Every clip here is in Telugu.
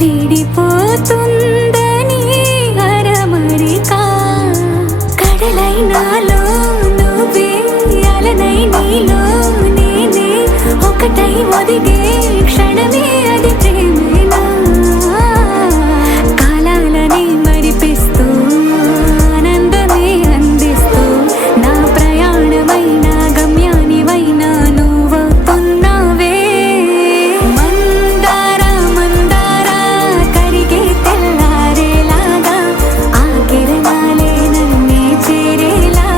విడిపోతుందని హరమరిక కడలై నాలో నువ్వే అలనై నీలో నేనే ఒకటై ఒదిగే క్షణమే అది ప్రేమేనా కాలాలని మరిపిస్తూ ఆనందమే అందిస్తూ నా ప్రయాణమైన గమ్యానివైన నువ్వవుతున్నావే మందార మందార కరిగే తెల్లారేలాగా ఆ కిరణాలే నన్నే చేరేలా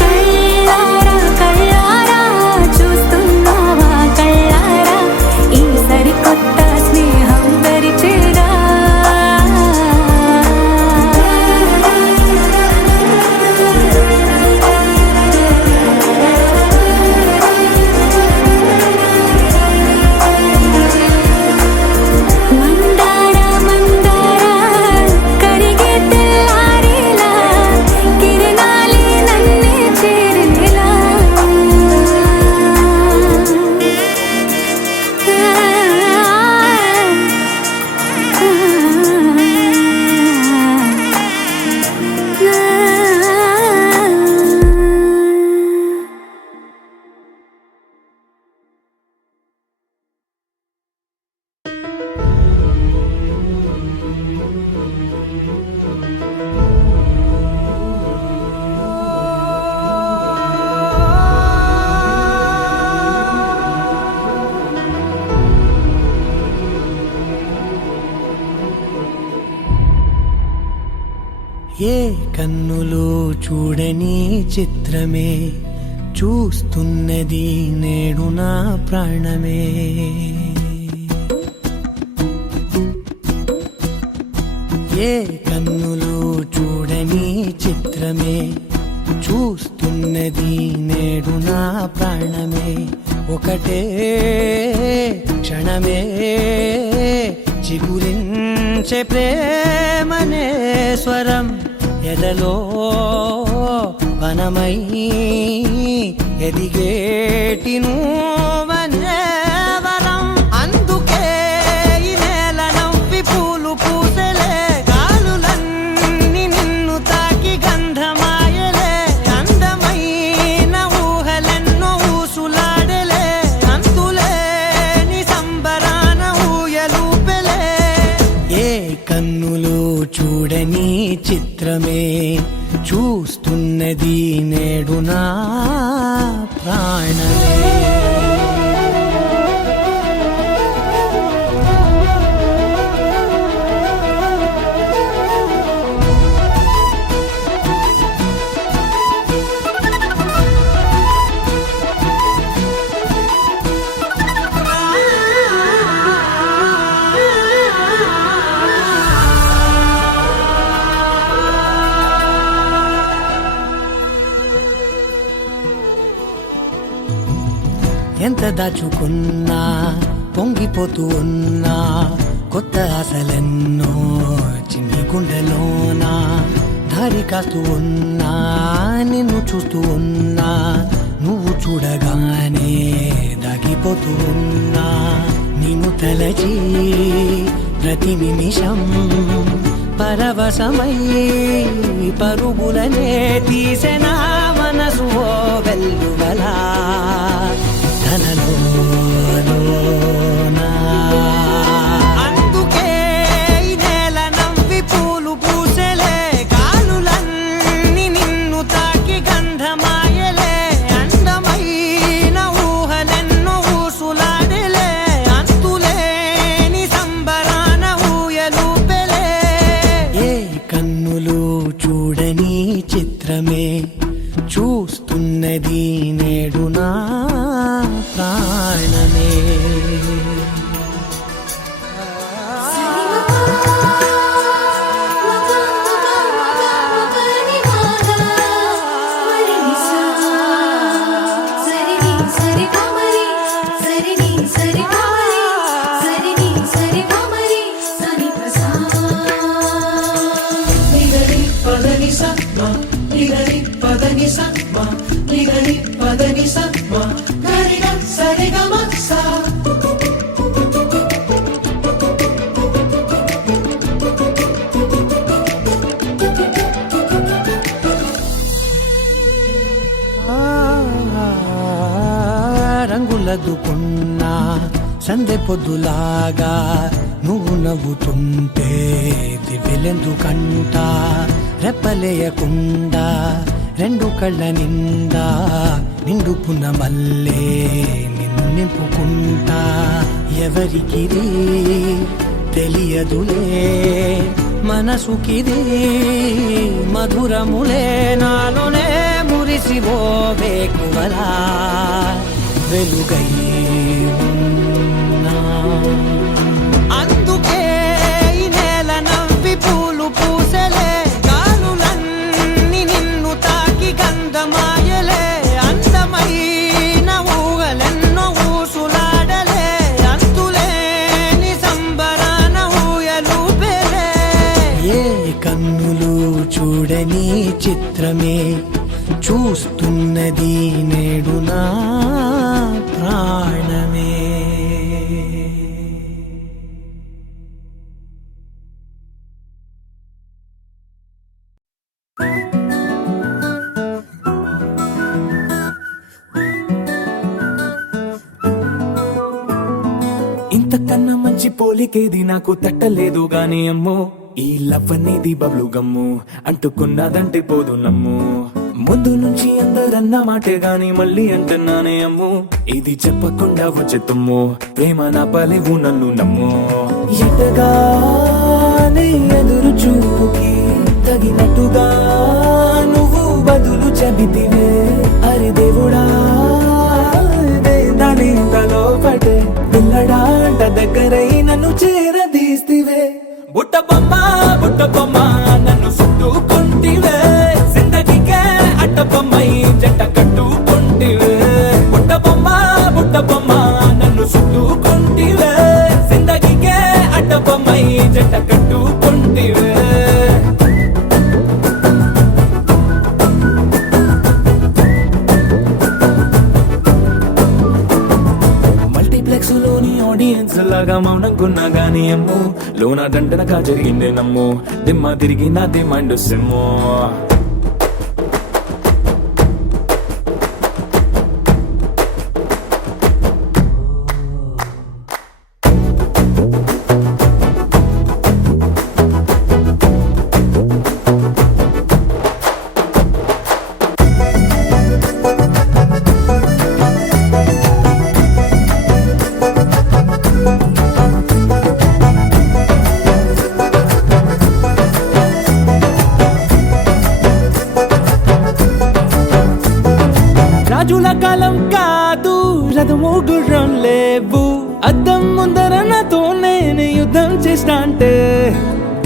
కళ్ళారా కళ్ళారా చూస్తున్నావా కళ్ళారా ఈ సరికొత్త స్నేహం పరిచేరా మందార మందార కరిగే తెల్లారేలా కిరణాలే నన్నే చేరేలా ఏ కన్నులు చూడని చిత్రమే చూస్తున్నది నేడు నా ప్రాణమే ఏ కన్నులు చూడని చిత్రమే చూస్తున్నది నేడు నా ప్రాణమే ఒకటే క్షణమే చిగురించే ప్రేమనే స్వరం ఎదలో వనమై ఎదిగేటి నువ్వనే వరం అందుకే ఈ నేల నవ్వి పూలు పూసెలే గాలులన్నీ నిన్ను తాకి గంధమాయలే అందమైన ఊహలెన్నో ఊసులాడలే అంతులేని సంబరాన ఊయలూపెలే ఏ కన్నులు చూడని చిత్రమే చూస్తున్నది నేడు నా ప్రాణమే ఎంత దాచుకున్నా పొంగిపోతూ ఉన్నా కొత్త ఆశలెన్నో చిన్ని గుండెలోనా దారి కాస్తూ ఉన్నా నిన్ను చూస్తూ ఉన్నా నువ్వు చూడగానే దాగిపోతూ ఉన్నా నిన్ను తలచి ప్రతి నిమిషం పరవశమై పరుగులనే తీసెనా మనసు ఓ వెల్లువలా తనలోనా అందుకే ఈ నేల నవ్వి పూలు పూసెలే గాలులన్నీ నిన్ను తాకి గంధమాయలే అందమైన ఊహలెన్నో ఊసులాడలే అంతులేని సంబరాన ఊయలూపెలే ఏ కన్నులు చూడని చిత్రమే చూస్తున్నది నేడు నా ప్రాణమే సర్దుకున్నా సందె పొద్దులాగా నువ్వు నవ్వుతుంటే దివ్వెలెందుకంట రెప్పలేయకుండా రెండు కళ్ళ నిండా నిండుకున్న మల్లే నిన్ను నింపుకుంటా ఎవరికిది తెలియదులే మనసుకిది మధురములే నాలోనే మురిసివో వేకువలా వెలుగై ఉన్నా. అందుకే ఈ నేల నవ్వి పూలు పూసలే గాలులన్నీ నిన్ను తాకి గంధమాయలే అందమైన ఊహలెన్నో ఊసులాడలే అంతులేని సంబరాన ఊయలూపేలే ఏ కన్నులు చూడని చిత్రమే చూస్తున్నది నేడు నా ప్రాణమే. ఇంతకన్నా మంచి పోలికేది నాకు తట్టలేదు గాని అమ్మో ఈ లవ్ అనేది బబ్లు గమ్ము అంటుకున్నదంటే పోదు నమ్ము ముందు నుంచి అందరన్న మాటే గాని మళ్ళీ అంటున్నానే అమ్ము ఇది చెప్పకుండా వచ్చే తుమ్ము ప్రేమ నా పలేవు నన్ను నమ్ము ఎటగానే ఎదురు చూపుకి తగినట్టుగా నువ్వు బదులు చెబితివే అరే దేవుడా దాని తలో పడే పిల్లడాంట దగ్గరై నన్ను చేరదీస్తివే బుట్ట బొమ్మ నన్ను చుట్టుకుంటివే జిందగీకే అట్ట బొమ్మై జంట కట్టుకుంటివే బుట్ట బొమ్మ నన్ను చుట్టుకుంటివే జిందగీకే అట్ట బొమ్మై జంట కట్టుకుంటివే ఆడియన్స్ లాగా మౌనంకున్నా గానీ అమ్ము లోన దండనగా జరిగిందే నమ్ము దిమ్మ తిరిగి నాదే మైండ్ సిమ్ము రాజుల కాలం కాదు రథము గుర్రం లేవు అద్దం ముందర నాతో నేను యుద్ధం చేస్తా అంటే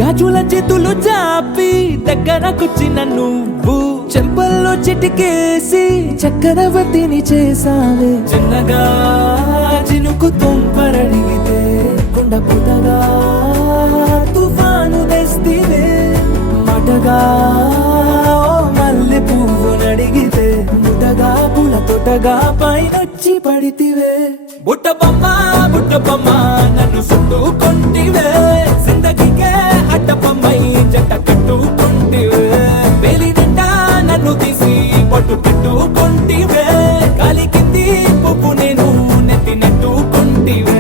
గాజుల చేతులు చాపి దగ్గరకొచ్చిన నువ్వు చెంపల్లో చిటికేసి చక్రవర్తిని చేసావే చిన్నగా చినుకు తుంపరడిగితే కుండ పుటగా తుఫాను తెస్తివే మాటగా మల్లె పువ్వు నడిగితే ముదగా పుల తోటగా పైనొచ్చి పడితివే బుట్ట బొమ్మ నన్ను చుట్టుకుంటివే జిందగీకే అట్ట బొమ్మై జంట కట్టుకుంటివే వేలి నిండా నన్ను తీసి పట్టు పెట్టుకుంటివే గాలి కింది పువ్వు నేను నెత్తి నెట్టుకుంటివే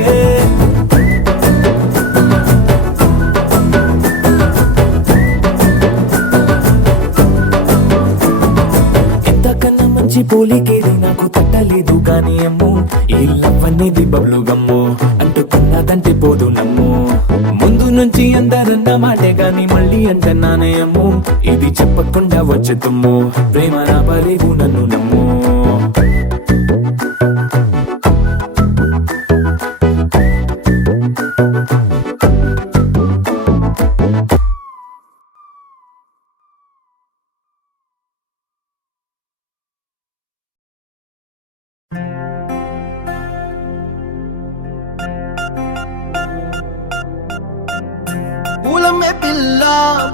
పోలికేది నాకు తట్టలేదు గాని అమ్ము ఈ లవ్ అనేది బబ్లు గమ్ము అంటుకున్నదంటే పోదు నమ్ము ముందు నుంచి అందరన్న మాటే గాని మళ్ళీ అంటున్నానే అమ్ము ఇది చెప్పకుండా వచ్చే తుమ్ము ప్రేమ నా పలేవు నన్ను నమ్ము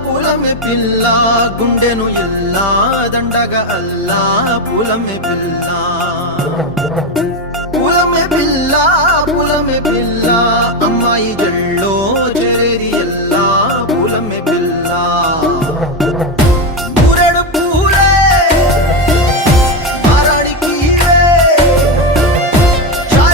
పూలమే పిల్ల గుండెను ఇల్లా దండగ అల్లా పూలమే పిల్ల అమ్మాయి జల్లో చేరి ఎల్లా పూలమే పిల్ల ఊరెడు పూలే మారాడికి చాయ్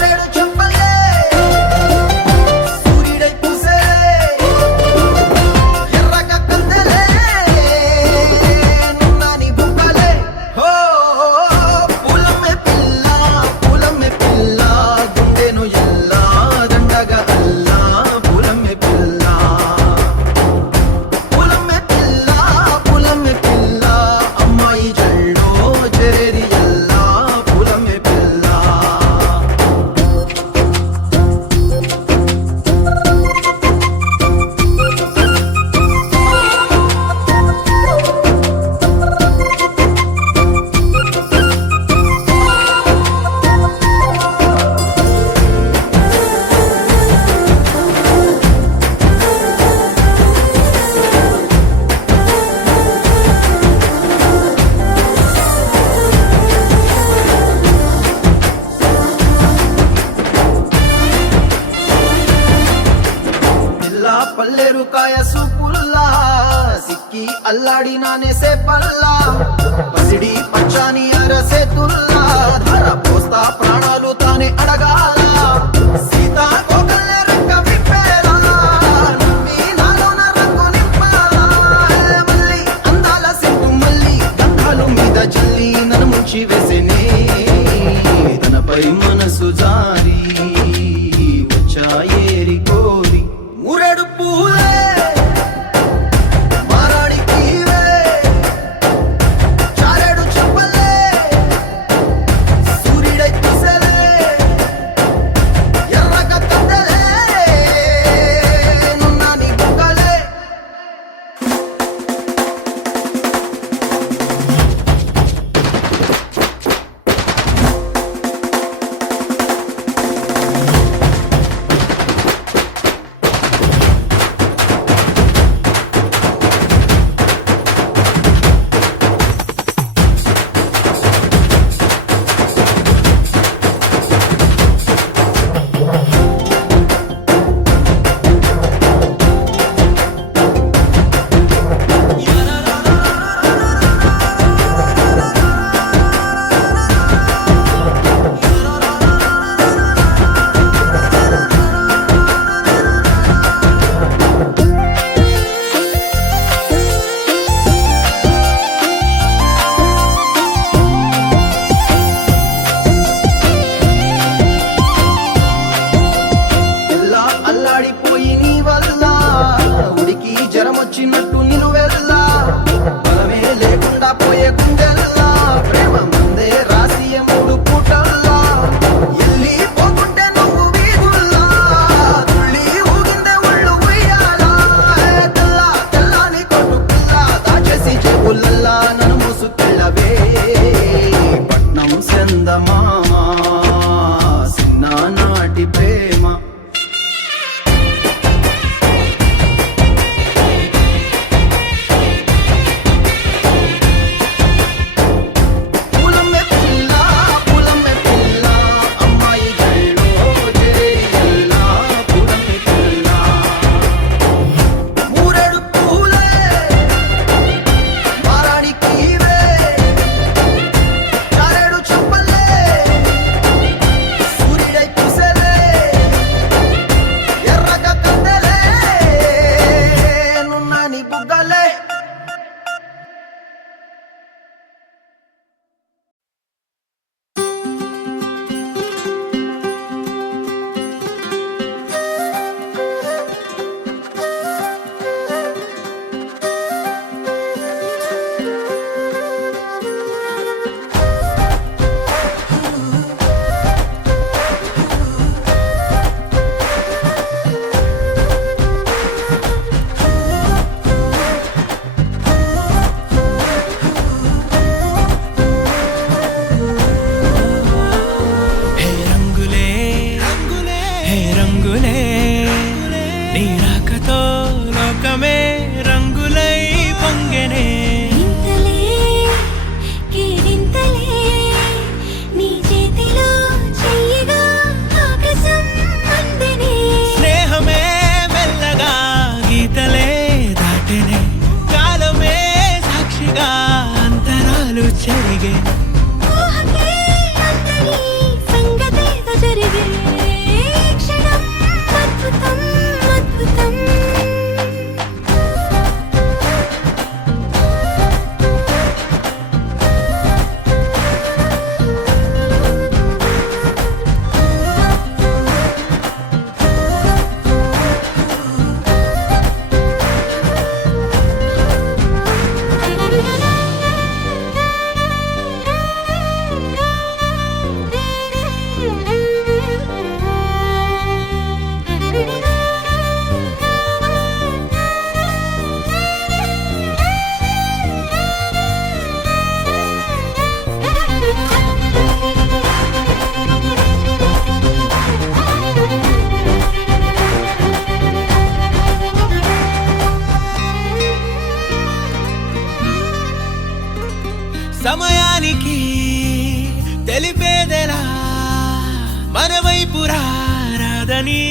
పల్లెరు కాయ సూపుల్లా సిక్కి అల్లాడి నానేసే పల్లా పసిడి పచ్చాని అరసేతుల్లా ధర పోస్తా ప్రాణాలు తానే అడగాల సీతా కోకల్లే రెక్క విప్పేలా నమ్మి నాలోన రంగు నింపాలా మళ్ళీ అందాల సిగ్గు మళ్ళీ గంధాలు మీద జల్లి నన్ను ముంచి వేసేనే తనపై మనసు జారి వచ్చాయేరి కోరి మురెడు పూలే మారాడికివే చారెడు చెప్పలే సూర్యుడై కుసలే ఎర్రగ కద్దలే నున్నాని బుగ్గలే ఎల్లా అల్లాడిపోయి నీ వల్ల ఉడికి జ్వరమొచ్చినట్టు నిలువెల్లా బలమే లేకుండా పోయే గుండెల్లా ప్రేమ మందే రాసియ మూడు పూటల్లా ఎల్లి పోకుంటే నువ్వు వీధుల్లా తుళ్ళి ఊగిందే ఒళ్ళు ఉయ్యాలా తెల్ల తెల్లాని కొట్టు పిల్ల దాచేసి చెవులల్లా నన్ను మూసుకెళ్ళవే పట్నం సెందమామా చిన్ననాటి ప్రేమ పూలమ్మే పిల్ల అమ్మాయి జల్లో చేరిల్లా పూలమ్మే పిల్ల మూరెడు పూలే మారాడికివే చారెడు చెప్పలే సూర్యుడై కుసలే ఎర్రగ కద్దలే నున్నాని బుగ్గలే హే రంగులే రంగులే హే రంగులే నీ రాకతో లోకమే రంగులై పొంగెనే ఇంతలే కేరింతలే నీ చేతిలో చెయ్యగా ఆకాశం అందనే స్నేహమే మెల్లగా గీతలే దాటెనే కాలమే సాక్షిగా అంతరాలు చెరిగే ఊహకే అంతని సంగతేదో జరిగే ఈ క్షణం అద్భుతం అద్భుతం సమయానికి తెలిపేదెలా మన వైపు రాదని